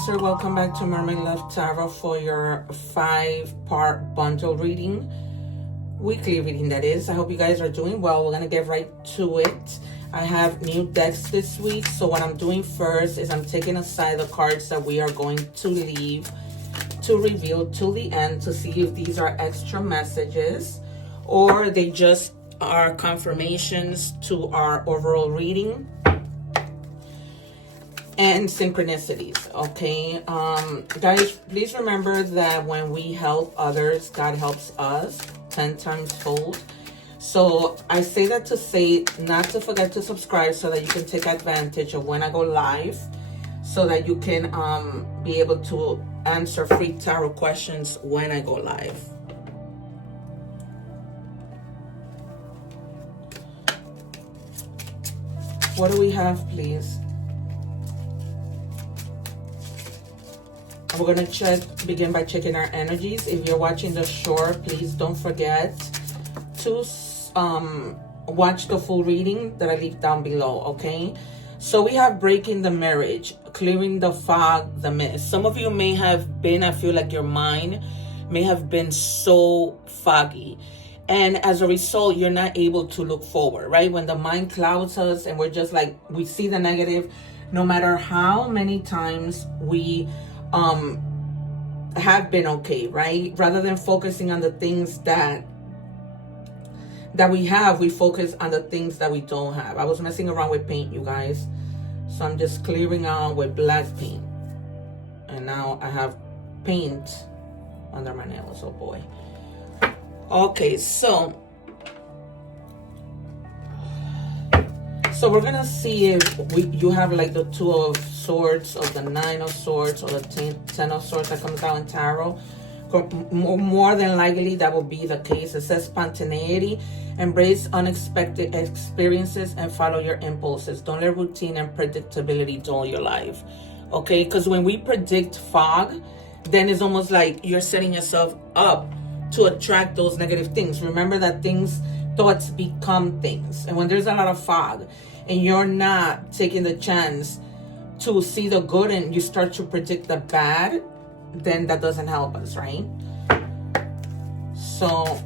Cancer, welcome back to Mermaid Love Tarot for your 5-part bundle reading, weekly reading that is. I hope you guys are doing well. We're going to get right to it. I have new decks this week, so what I'm doing first is I'm taking aside the cards that we are going to leave to reveal till the end to see if these are extra messages or they just are confirmations to our overall reading and synchronicities. Okay, guys, please remember that when we help others, God helps us 10 times fold. So I say that to say not to forget to subscribe so that you can take advantage of when I go live, so that you can be able to answer free tarot questions when I go live. What do we have, please? We're going to begin by checking our energies. If you're watching the show, please don't forget to watch the full reading that I leave down below, okay? So we have breaking the marriage, clearing the fog, the mist. Some of you may have been, I feel like your mind may have been so foggy. And as a result, you're not able to look forward, right? When the mind clouds us and we're just like, we see the negative, no matter how many times we have been okay, right? Rather than focusing on the things that we have, we focus on the things that we don't have. I was messing around with paint, you guys, so I'm just clearing out with black paint, and now I have paint under my nails. Oh boy. Okay, so we're gonna see if you have like the 2 of swords or the 9 of swords or the 10 of swords that comes out in tarot. More than likely that will be the case. It says spontaneity, embrace unexpected experiences and follow your impulses. Don't let routine and predictability dull your life, okay? Because when we predict fog, then it's almost like you're setting yourself up to attract those negative things. Remember that thoughts become things, and when there's a lot of fog and you're not taking the chance to see the good and you start to predict the bad, then that doesn't help us, right? So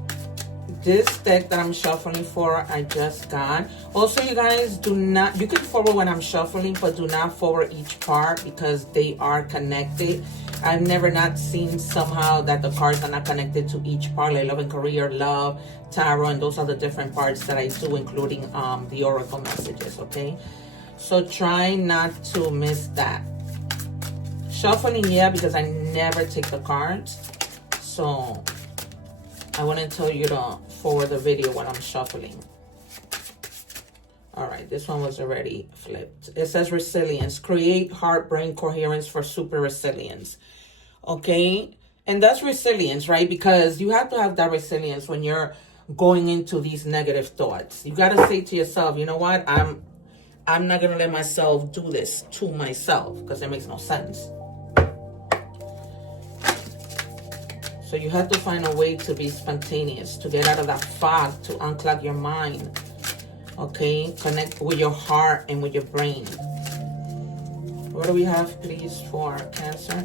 this deck that I'm shuffling for, I just got. Also, you guys, you can forward when I'm shuffling, but do not forward each part because they are connected. I've never not seen somehow that the cards are not connected to each part, like love and career, love, tarot, and those are the different parts that I do, including the oracle messages, okay? So try not to miss that. Shuffling, yeah, because I never take the cards. So I want to tell you to forward the video when I'm shuffling. All right, this one was already flipped. It says resilience. Create heart-brain coherence for super resilience. Okay? And that's resilience, right? Because you have to have that resilience when you're going into these negative thoughts. You got to say to yourself, you know what? I'm not going to let myself do this to myself because it makes no sense. So you have to find a way to be spontaneous, to get out of that fog, to unclog your mind. Okay? Connect with your heart and with your brain. What do we have, please, for Cancer?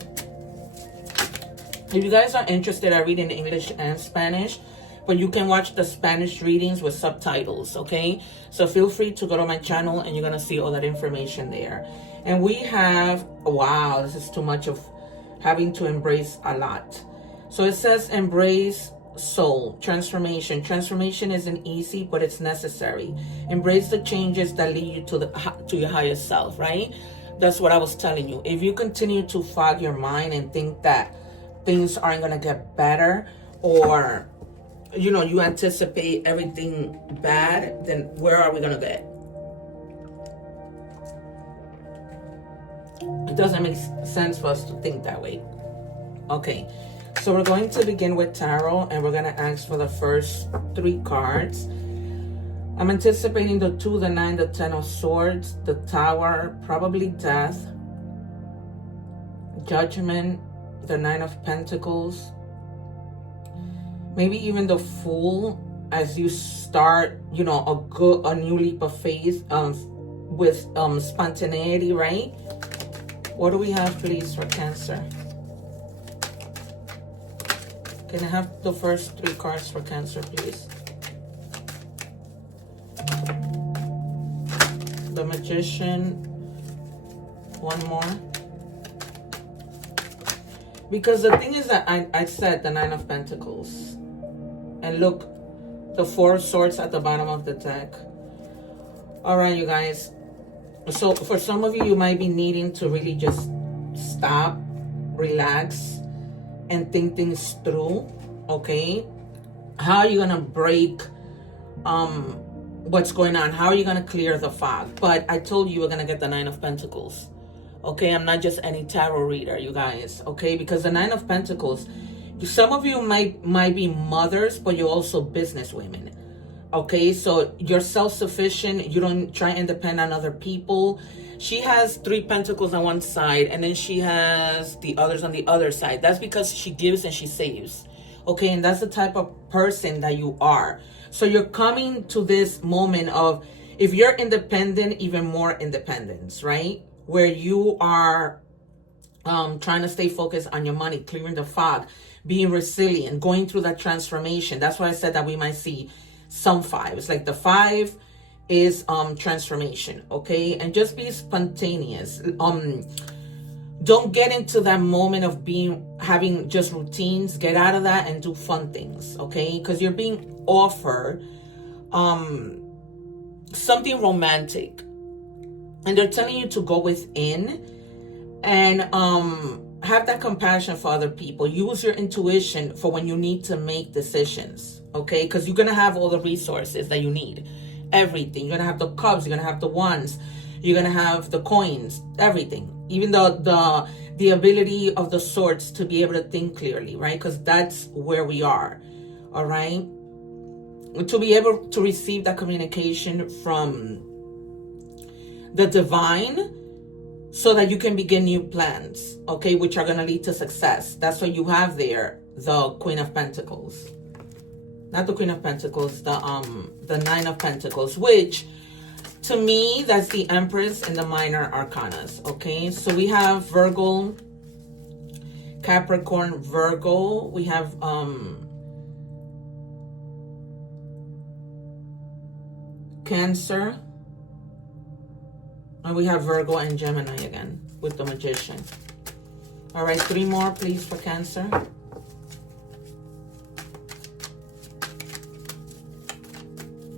If you guys are interested, I read in English and Spanish, but you can watch the Spanish readings with subtitles, okay? So feel free to go to my channel and you're going to see all that information there. And we have, wow, this is too much of having to embrace a lot. So it says embrace soul, transformation. Transformation isn't easy, but it's necessary. Embrace the changes that lead you to your higher self, right? That's what I was telling you. If you continue to fog your mind and think that things aren't going to get better, or you know, you anticipate everything bad, then where are we going to get? It doesn't make sense for us to think that way. Okay, so we're going to begin with tarot, and we're going to ask for the first 3 cards. I'm anticipating the 2, the 9, the 10 of swords, the tower, probably death, judgment, the 9 of pentacles, maybe even the Fool, as you start, you know, a new leap of faith with spontaneity, right? What do we have, please, for Cancer? Can I have the first 3 cards for Cancer, please? The Magician. One more. Because the thing is that I said the 9 of Pentacles. And look, the 4 of Swords at the bottom of the deck. All right, you guys. So for some of you, you might be needing to really just stop, relax, and think things through, okay? How are you going to break what's going on? How are you going to clear the fog? But I told you we're going to get the 9 of Pentacles, okay? I'm not just any tarot reader, you guys, okay? Because the 9 of Pentacles, some of you might be mothers, but you're also business women. Okay, so you're self-sufficient. You don't try and depend on other people. She has 3 pentacles on one side, and then she has the others on the other side. That's because she gives and she saves. Okay, and that's the type of person that you are. So you're coming to this moment of, if you're independent, even more independence, right? Where you are trying to stay focused on your money, clearing the fog, being resilient, going through that transformation. That's why I said that we might see some 5s. Like the 5 is transformation, okay? And just be spontaneous. Don't get into that moment of having just routines. Get out of that and do fun things, okay? Because you're being offered something romantic, and they're telling you to go within and have that compassion for other people. Use your intuition for when you need to make decisions. Okay, because you're gonna have all the resources that you need, everything. You're gonna have the cups, you're gonna have the wands, you're gonna have the coins, everything. Even the ability of the swords to be able to think clearly, right? Because that's where we are. All right, to be able to receive that communication from the divine, so that you can begin new plans, okay, which are gonna lead to success. That's what you have there, the Queen of Pentacles. Not the Queen of Pentacles, the 9 of Pentacles, which to me, that's the Empress and the minor arcanas, okay? So we have Virgo, Capricorn, Virgo. We have Cancer. And we have Virgo and Gemini again with the Magician. All right, 3 more, please, for Cancer.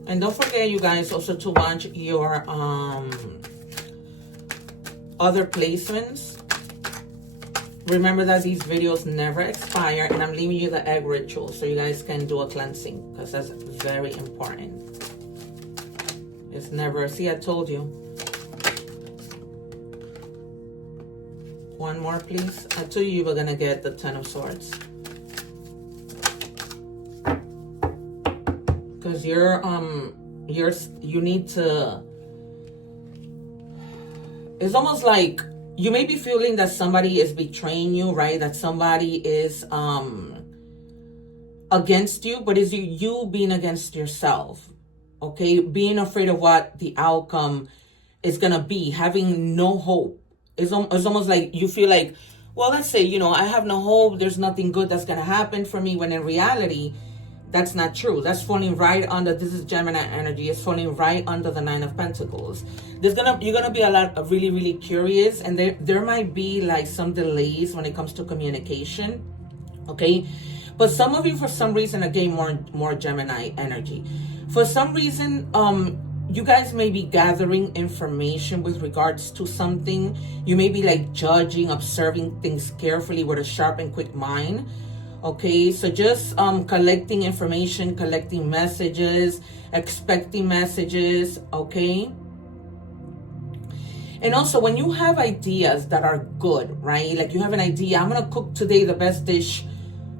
And don't forget, you guys, also to watch your other placements. Remember that these videos never expire, and I'm leaving you the egg ritual so you guys can do a cleansing, because that's very important. It's never, see, I told you. 1 more, please. I told you were gonna get the 10 of Swords. Because you need to, it's almost like you may be feeling that somebody is betraying you, right? That somebody is against you, but it's you being against yourself, okay? Being afraid of what the outcome is gonna be, having no hope. It's almost like you feel like, well, let's say, you know, I have no hope, there's nothing good that's gonna happen for me, when in reality, that's not true. That's falling right under, this is Gemini energy, it's falling right under the 9 of Pentacles. You're gonna be a lot of really, really curious, and there might be like some delays when it comes to communication, okay? But some of you, for some reason, again, more Gemini energy. For some reason, you guys may be gathering information with regards to something. You may be like judging, observing things carefully with a sharp and quick mind. Okay, so just collecting information, collecting messages, expecting messages, okay? And also, when you have ideas that are good, right? Like you have an idea, I'm gonna cook today the best dish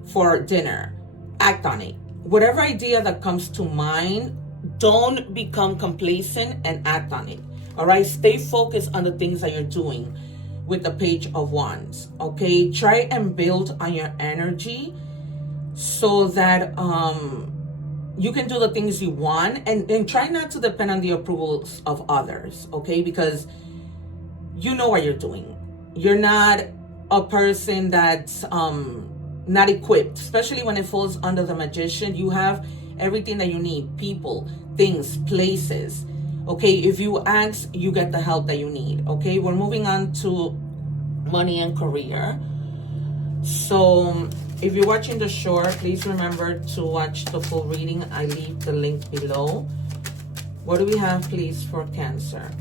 for dinner. Act on it. Whatever idea that comes to mind, don't become complacent and act on it, all right? Stay focused on the things that you're doing. With the Page of Wands, okay? Try and build on your energy so that you can do the things you want, and try not to depend on the approvals of others, okay? Because you know what you're doing, you're not a person that's not equipped, especially when it falls under the magician. You have everything that you need: people, things, places. Okay, if you ask, you get the help that you need. Okay, we're moving on to money and career. So if you're watching the short, please remember to watch the full reading. I leave the link below. What do we have, please, for Cancer?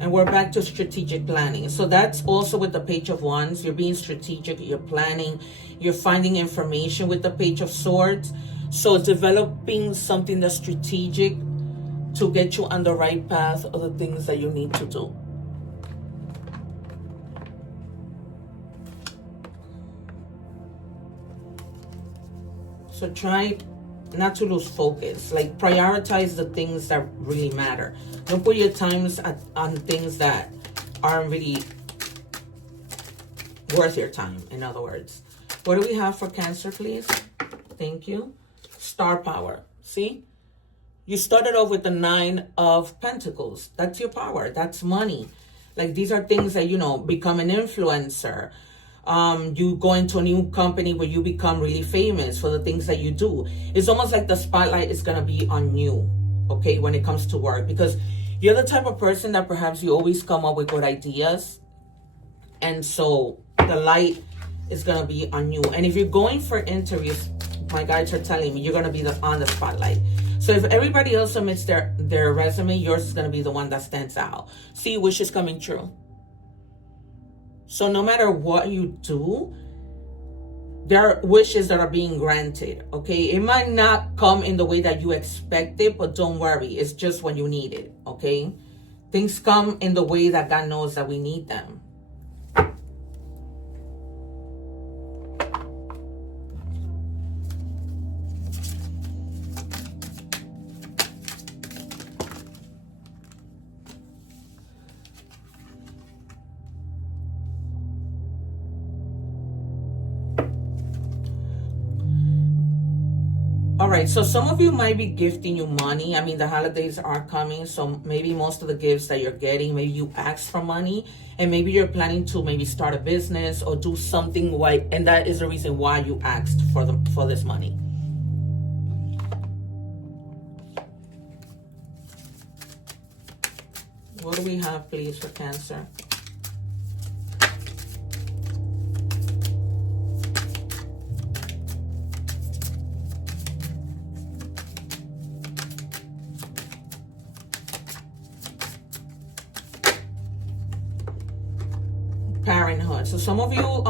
And we're back to strategic planning. So that's also with the Page of Wands. You're being strategic, you're planning, you're finding information with the Page of Swords. So developing something that's strategic to get you on the right path of the things that you need to do. So try not to lose focus. Like, prioritize the things that really matter. Don't put your times on things that aren't really worth your time, in other words. What do we have for Cancer, please? Thank you. Star power. See? You started off with the 9 of Pentacles. That's your power. That's money. Like, these are things that, you know, become an influencer. You go into a new company where you become really famous for the things that you do. It's almost like the spotlight is going to be on you, okay, when it comes to work. Because you're the type of person that perhaps you always come up with good ideas. And so the light is going to be on you. And if you're going for interviews, my guides are telling me you're going to be on the spotlight. So if everybody else submits their resume, yours is going to be the one that stands out. See, wish is coming true. So no matter what you do, there are wishes that are being granted, okay? It might not come in the way that you expect it, but don't worry. It's just when you need it, okay? Things come in the way that God knows that we need them. All right, so some of you might be gifting you money. I mean, the holidays are coming, so maybe most of the gifts that you're getting, maybe you asked for money, and maybe you're planning to maybe start a business or do something like, and that is the reason why you asked for this money. What do we have, please, for Cancer? Parenthood. So some of you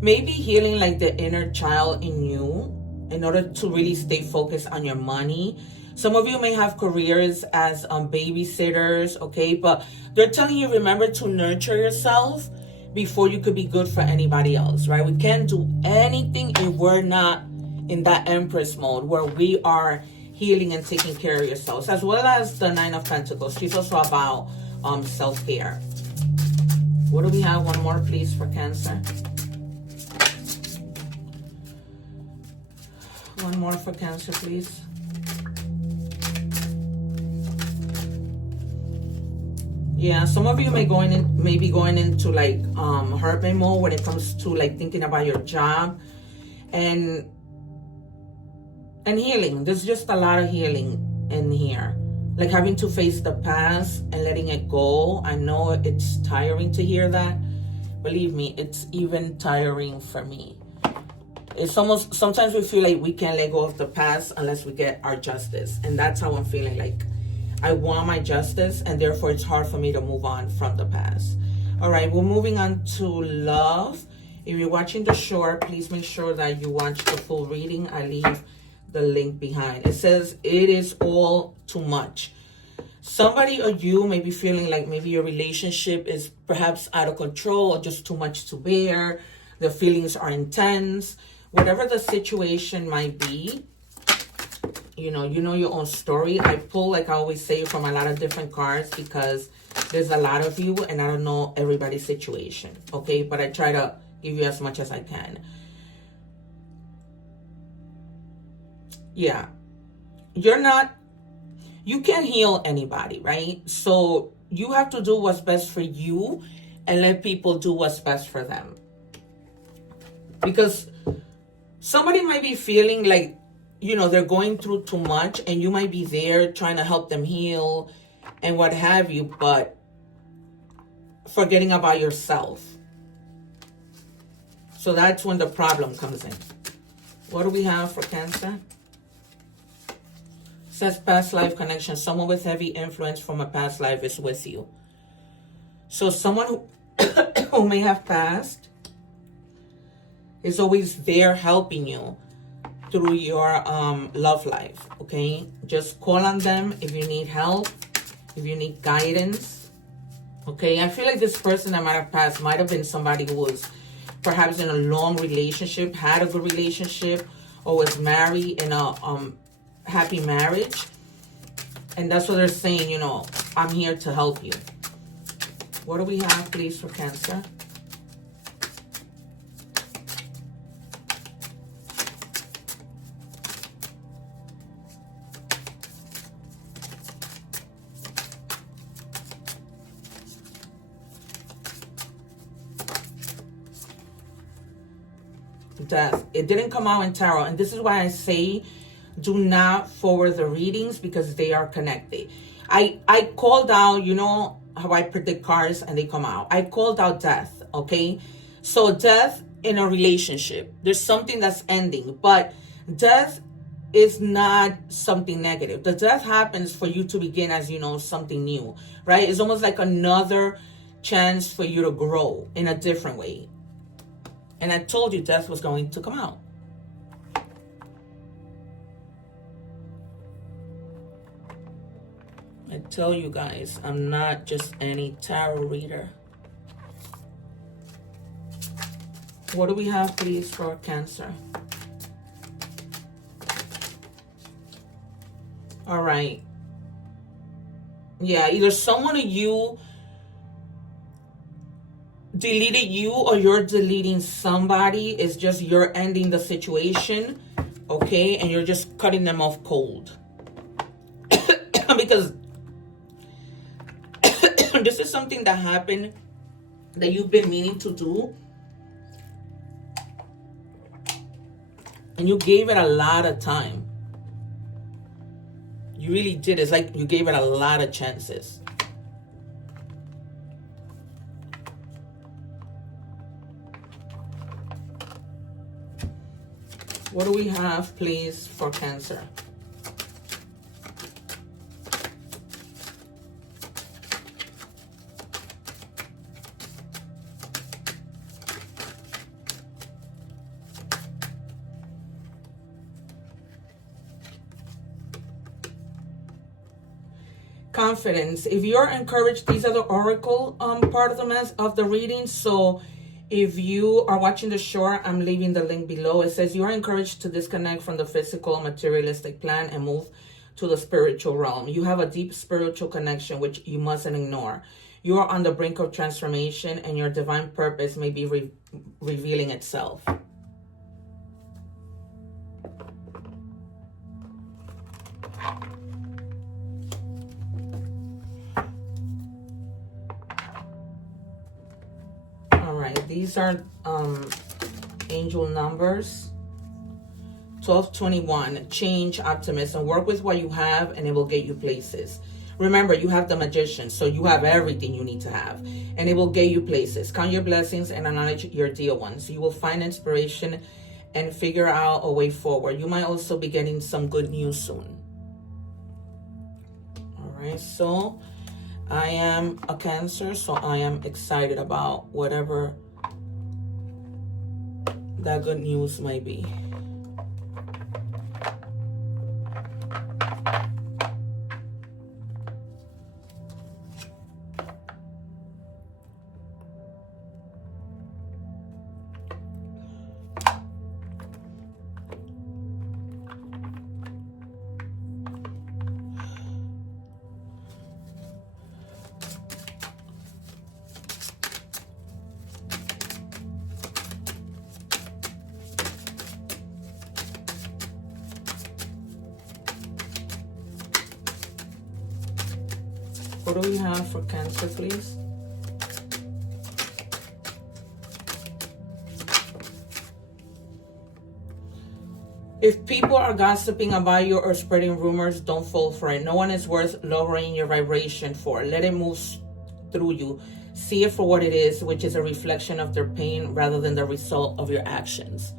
may be healing like the inner child in you in order to really stay focused on your money. Some of you may have careers as babysitters, okay? But they're telling you, remember to nurture yourself before you could be good for anybody else, right? We can't do anything if we're not in that Empress mode where we are healing and taking care of yourselves, as well as the 9 of Pentacles. She's also about self-care. What do we have? One more, please, for Cancer. One more for Cancer, please. Yeah, some of you may be going into like hermit mode when it comes to like thinking about your job and healing. There's just a lot of healing in here. Like having to face the past and letting it go. I know it's tiring to hear that. Believe me, it's even tiring for me. It's almost, sometimes we feel like we can't let go of the past unless we get our justice. And that's how I'm feeling. Like, I want my justice, and therefore it's hard for me to move on from the past. All right, we're moving on to love. If you're watching the short, please make sure that you watch the full reading. I leave the link behind. It says it is all too much. Somebody or you may be feeling like maybe your relationship is perhaps out of control or just too much to bear. The feelings are intense. Whatever the situation might be, you know your own story. I pull, like I always say, from a lot of different cards because there's a lot of you and I don't know everybody's situation, okay? But I try to give you as much as I can. Yeah, you can't heal anybody, right? So you have to do what's best for you and let people do what's best for them. Because somebody might be feeling like, you know, they're going through too much, and you might be there trying to help them heal and what have you, but forgetting about yourself. So that's when the problem comes in. What do we have for Cancer? Says past life connection. Someone with heavy influence from a past life is with you. So someone who, who may have passed is always there helping you through your love life, okay? Just call on them if you need help, if you need guidance, okay? I feel like this person that might have passed might have been somebody who was perhaps in a long relationship, had a good relationship, or was married in a happy marriage. And that's what they're saying, you know, I'm here to help you. What do we have, please, for Cancer? Death. It didn't come out in tarot, and this is why I say do not forward the readings, because they are connected. I called out, you know how I predict cards and they come out. I called out death, okay? So death in a relationship, there's something that's ending, but death is not something negative. The death happens for you to begin, as you know, something new, right? It's almost like another chance for you to grow in a different way. And I told you death was going to come out. I tell you guys, I'm not just any tarot reader. What do we have, please, for Cancer? All right. Yeah, either someone of you deleted you, or you're deleting somebody. It's just you're ending the situation, okay? And you're just cutting them off cold. Because this is something that happened that you've been meaning to do. And you gave it a lot of time. You really did. It's like you gave it a lot of chances. What do we have, please, for Cancer? Confidence. If you're encouraged, these are the oracle part of the reading. So if you are watching the show, I'm leaving the link below. It says you are encouraged to disconnect from the physical materialistic plan and move to the spiritual realm. You have a deep spiritual connection which you mustn't ignore. You are on the brink of transformation, and your divine purpose may be revealing itself. These are angel numbers. 1221. Change, optimism. Work with what you have and it will get you places. Remember, you have the Magician, so you have everything you need to have, and it will get you places. Count your blessings and acknowledge your dear ones. You will find inspiration and figure out a way forward. You might also be getting some good news soon. All right, so I am a Cancer, so I am excited about whatever that good news might be. What do we have for Cancer, please? If people are gossiping about you or spreading rumors, don't fall for it. No one is worth lowering your vibration for. Let it move through you. See it for what it is, which is a reflection of their pain rather than the result of your actions.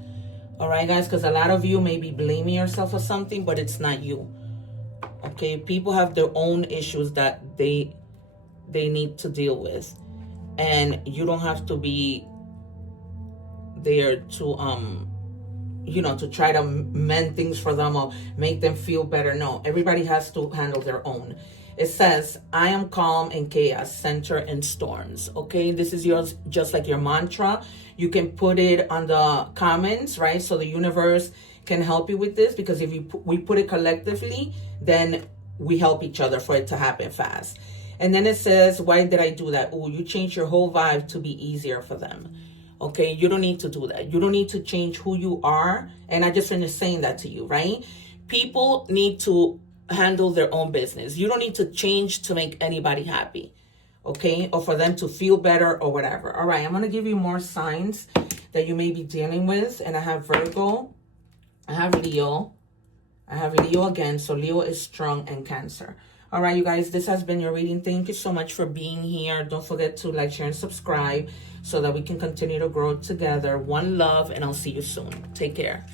All right, guys, because a lot of you may be blaming yourself for something, but it's not you. Okay, people have their own issues that they need to deal with, and you don't have to be there to to try to mend things for them or make them feel better. No, everybody has to handle their own. It says, I am calm in chaos, center in storms. Okay, this is yours, just like your mantra. You can put it on the comments, right? So the universe can help you with this, because if we put it collectively, then we help each other for it to happen fast. And then it says, why did I do that? Oh, you changed your whole vibe to be easier for them. Okay, you don't need to do that. You don't need to change who you are. And I just finished saying that to you, right? People need to handle their own business. You don't need to change to make anybody happy, okay? Or for them to feel better or whatever. All right, I'm going to give you more signs that you may be dealing with. And I have Virgo. I have Leo. I have Leo again. So Leo is strong, and Cancer. All right, you guys, this has been your reading. Thank you so much for being here. Don't forget to like, share, and subscribe so that we can continue to grow together. One love, and I'll see you soon. Take care.